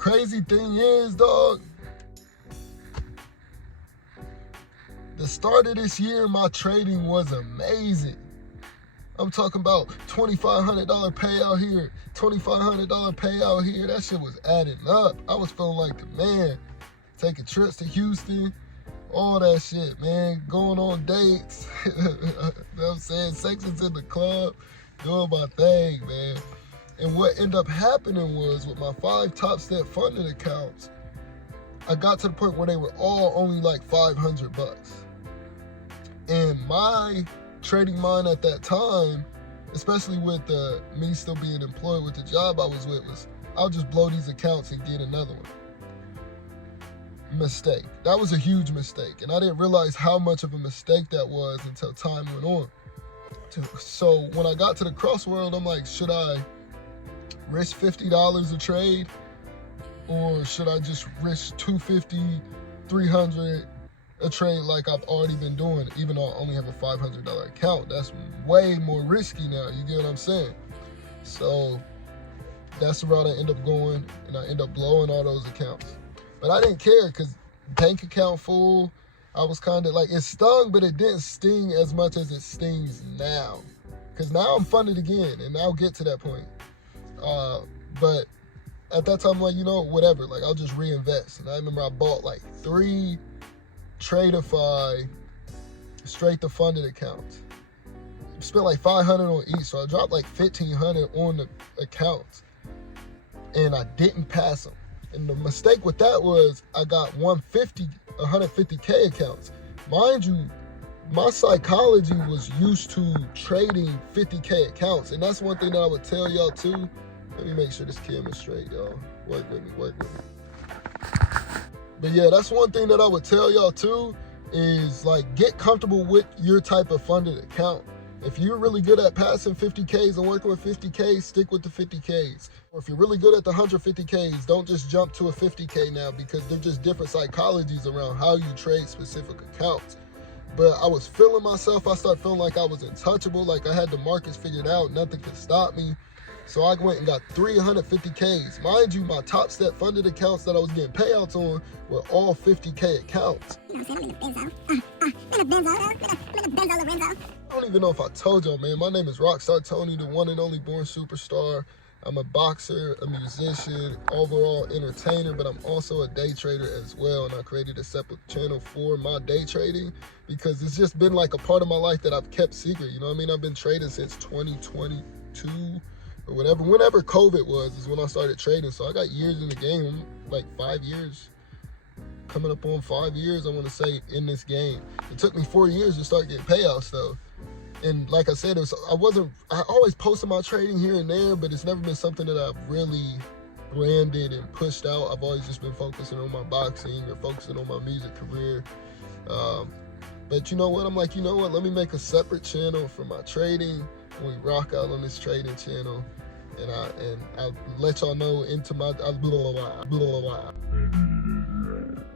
crazy thing is, dog, the start of this year, my trading was amazing. I'm talking about $2,500 payout here, $2,500 payout here. That shit was adding up. I was feeling like the man, taking trips to Houston, all that shit, man. Going on dates, you know what I'm saying? Sections in the club, doing my thing, man. And what ended up happening was with my 5 Top Step funded accounts, I got to the point where they were all only like $500. And my trading mind at that time, especially with me still being employed with the job I was with, was I'll just blow these accounts and get another one. Mistake. That was a huge mistake. And I didn't realize how much of a mistake that was until time went on. So when I got to the crossworld, I'm like, should I risk $50 a trade? Or should I just risk $250, $300 a trade like I've already been doing, even though I only have a $500 account? That's way more risky now, you get what I'm saying? So that's the route I end up going, and I end up blowing all those accounts. But I didn't care because bank account full, I was kind of like, it stung, but it didn't sting as much as it stings now. Because now I'm funded again, and I'll get to that point. But at that time, I'm like, you know, whatever, like I'll just reinvest. And I remember I bought like 3 Tradeify straight to funded accounts. Spent like $500 on each, so I dropped like $1,500 on the accounts, and I didn't pass them. And the mistake with that was I got 150K accounts. Mind you, my psychology was used to trading 50K accounts, and that's one thing that I would tell y'all too. Let me make sure this camera's straight, y'all. Work with me, work with me. But yeah, that's one thing that I would tell y'all too, is like get comfortable with your type of funded account. If you're really good at passing 50Ks and working with 50Ks, stick with the 50Ks. Or if you're really good at the 150Ks, don't just jump to a 50K now, because they're just different psychologies around how you trade specific accounts. But I was feeling myself. I started feeling like I was untouchable, like I had the markets figured out, nothing could stop me. So I went and got 350Ks. Mind you, my Top Step funded accounts that I was getting payouts on were all 50K accounts. I don't even know if I told y'all, man. My name is Rockstar Tony, the one and only born superstar. I'm a boxer, a musician, overall entertainer, but I'm also a day trader as well. And I created a separate channel for my day trading because it's just been like a part of my life that I've kept secret. You know what I mean? I've been trading since 2022. Or whatever, whenever COVID was, is when I started trading. So I got years in the game, like 5 years, coming up on 5 years, I want to say, in this game. It took me 4 years to start getting payouts though. And like I said, I always posted my trading here and there, but it's never been something that I've really branded and pushed out. I've always just been focusing on my boxing or focusing on my music career. But you know what? I'm like, you know what? Let me make a separate channel for my trading. We rock out on this trading channel, and I'll let y'all know into my blah, blah, blah, blah, blah.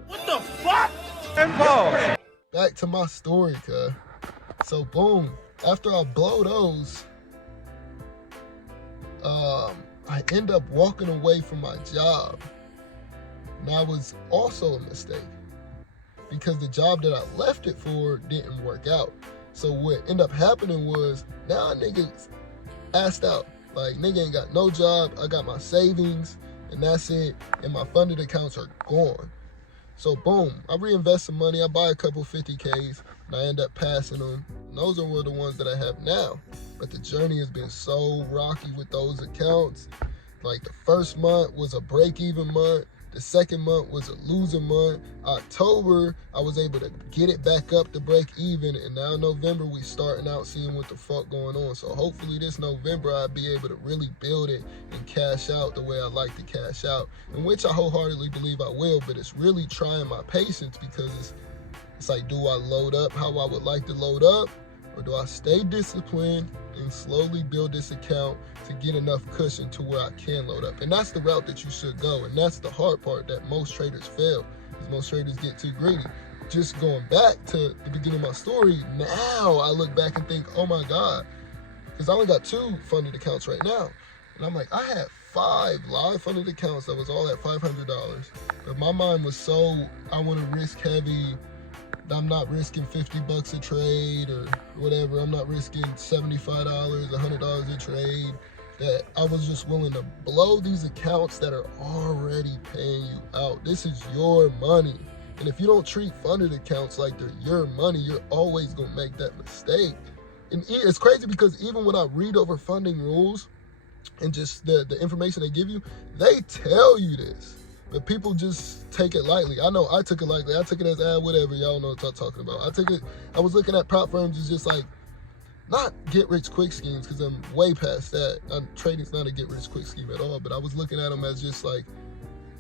What the fuck? Pause. Back to my story, cuz. So boom, after I blow those, I end up walking away from my job. And that was also a mistake, because the job that I left it for didn't work out. So what ended up happening was, now niggas assed out. Like, nigga ain't got no job, I got my savings, and that's it, and my funded accounts are gone. So boom, I reinvest some money, I buy a couple 50Ks, and I end up passing them. And those are the ones that I have now. But the journey has been so rocky with those accounts. Like, the first month was a break-even month. The second month was a losing month. October, I was able to get it back up to break even. And now November, we starting out seeing what the fuck going on. So hopefully this November, I'll be able to really build it and cash out the way I like to cash out. In which I wholeheartedly believe I will, but it's really trying my patience, because it's like, do I load up how I would like to load up? Or do I stay disciplined and slowly build this account to get enough cushion to where I can load up? And that's the route that you should go. And that's the hard part that most traders fail, because most traders get too greedy. Just going back to the beginning of my story, now I look back and think, oh my God, because I only got 2 funded accounts right now. And I'm like, I had 5 live funded accounts that was all at $500. But my mind was so, I want to risk heavy. I'm not risking 50 bucks a trade or whatever. I'm not risking $75, $100 a trade. That I was just willing to blow these accounts that are already paying you out. This is your money. And if you don't treat funded accounts like they're your money, you're always going to make that mistake. And it's crazy because even when I read over funding rules and just the information they give you, they tell you this. But people just take it lightly. I know I took it lightly. I took it as, whatever. Y'all know what I'm talking about. I was looking at prop firms as just like, not get-rich-quick schemes, because I'm way past that. Trading's not a get-rich-quick scheme at all. But I was looking at them as just like,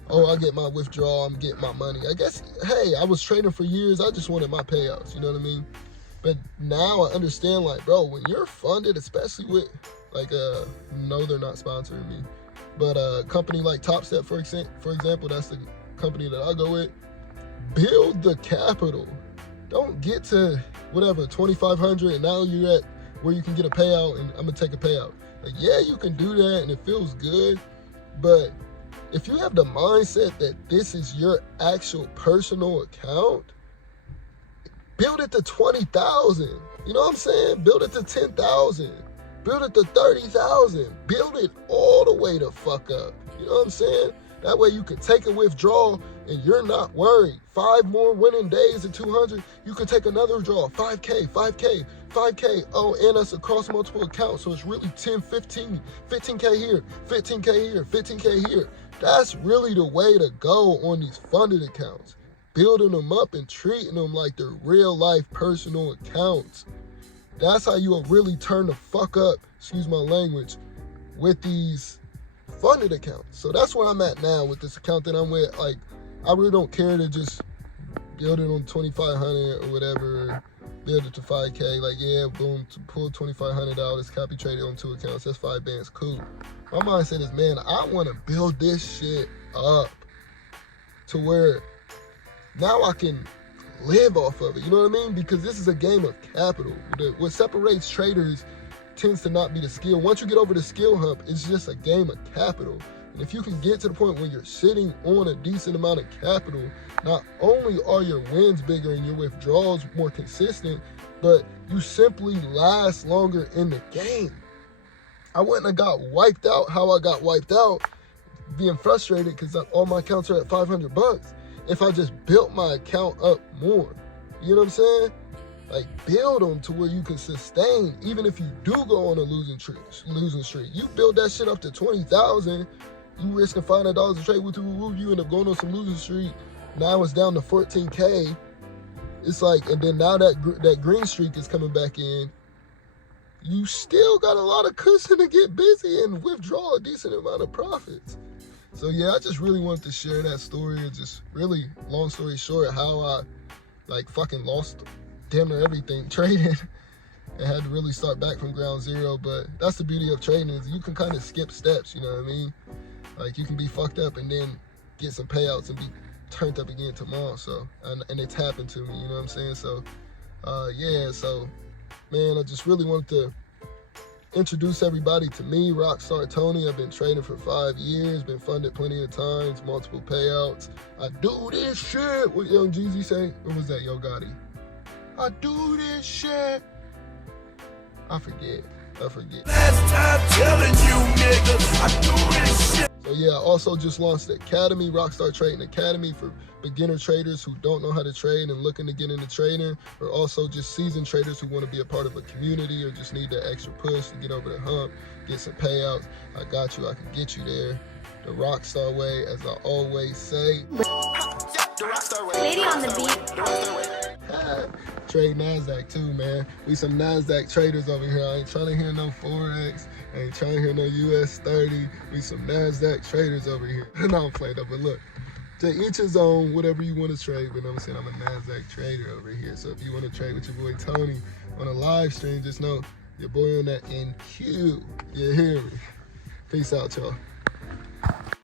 oh, I get my withdrawal, I'm getting my money. I guess, hey, I was trading for years. I just wanted my payouts, you know what I mean? But now I understand, like, bro, when you're funded, especially with, like, no, they're not sponsoring me, but a company like Top Step, for example, that's the company that I go with, build the capital. Don't get to, whatever, 2,500, and now you're at where you can get a payout, and I'm going to take a payout. Like, yeah, you can do that, and it feels good, but if you have the mindset that this is your actual personal account, build it to 20,000. You know what I'm saying? Build it to 10,000. Build it to 30,000. Build it all the way the fuck up. You know what I'm saying? That way you can take a withdrawal and you're not worried. 5 more winning days at 200, you can take another withdrawal. 5K, 5K, 5K. Oh, and that's across multiple accounts. So it's really 10, 15, 15K here, 15K here, 15K here. That's really the way to go on these funded accounts. Building them up and treating them like they're real life personal accounts. That's how you'll really turn the fuck up, excuse my language, with these funded accounts. So that's where I'm at now with this account that I'm with. Like, I really don't care to just build it on 2,500 or whatever, build it to 5K. Like, yeah, boom, to pull $2,500, copy trade it on 2 accounts. That's 5 bands, cool. My mindset is, man, I want to build this shit up to where now I can live off of it. You know what I mean? Because this is a game of capital. What separates traders tends to not be the skill. Once you get over the skill hump, it's just a game of capital. And if you can get to the point where you're sitting on a decent amount of capital, not only are your wins bigger and your withdrawals more consistent, but you simply last longer in the game. I wouldn't have got wiped out how I got wiped out, being frustrated because all my accounts are at 500 bucks, if I just built my account up more. You know what I'm saying? Like, build them to where you can sustain, even if you do go on a losing streak. You build that shit up to 20,000, you risking $500 a trade, you end up going on some losing streak. Now it's down to 14K. It's like, and then now that green streak is coming back in. You still got a lot of cushion to get busy and withdraw a decent amount of profits. So yeah, I just really wanted to share that story. It's just really, long story short, how I like fucking lost damn near everything trading and had to really start back from ground zero. But that's the beauty of trading, is you can kind of skip steps, you know what I mean? Like, you can be fucked up and then get some payouts and be turned up again tomorrow. So, and it's happened to me, you know what I'm saying? So, yeah, so, man, I just really wanted to introduce everybody to me, Rockstar Tony. I've been trading for 5 years, been funded plenty of times, multiple payouts. I do this shit. What Young Jeezy say? What was that, Yo Gotti? I do this shit. I forget. Last time telling you niggas, I do this shit. So yeah, I also just launched the Academy, Rockstar Trading Academy, for beginner traders who don't know how to trade and looking to get into trading, or also just seasoned traders who want to be a part of a community or just need that extra push to get over the hump, get some payouts. I got you. I can get you there. The Rockstar way, as I always say. Lady on the beat. Trade NASDAQ too, man. We some NASDAQ traders over here. I ain't trying to hear no Forex. I ain't trying to hear no US 30. We some NASDAQ traders over here. No, I'm playing up, but look, to each his own, whatever you want to trade. But I'm saying I'm a NASDAQ trader over here. So if you want to trade with your boy Tony on a live stream, just know your boy on that NQ. You hear me? Peace out, y'all.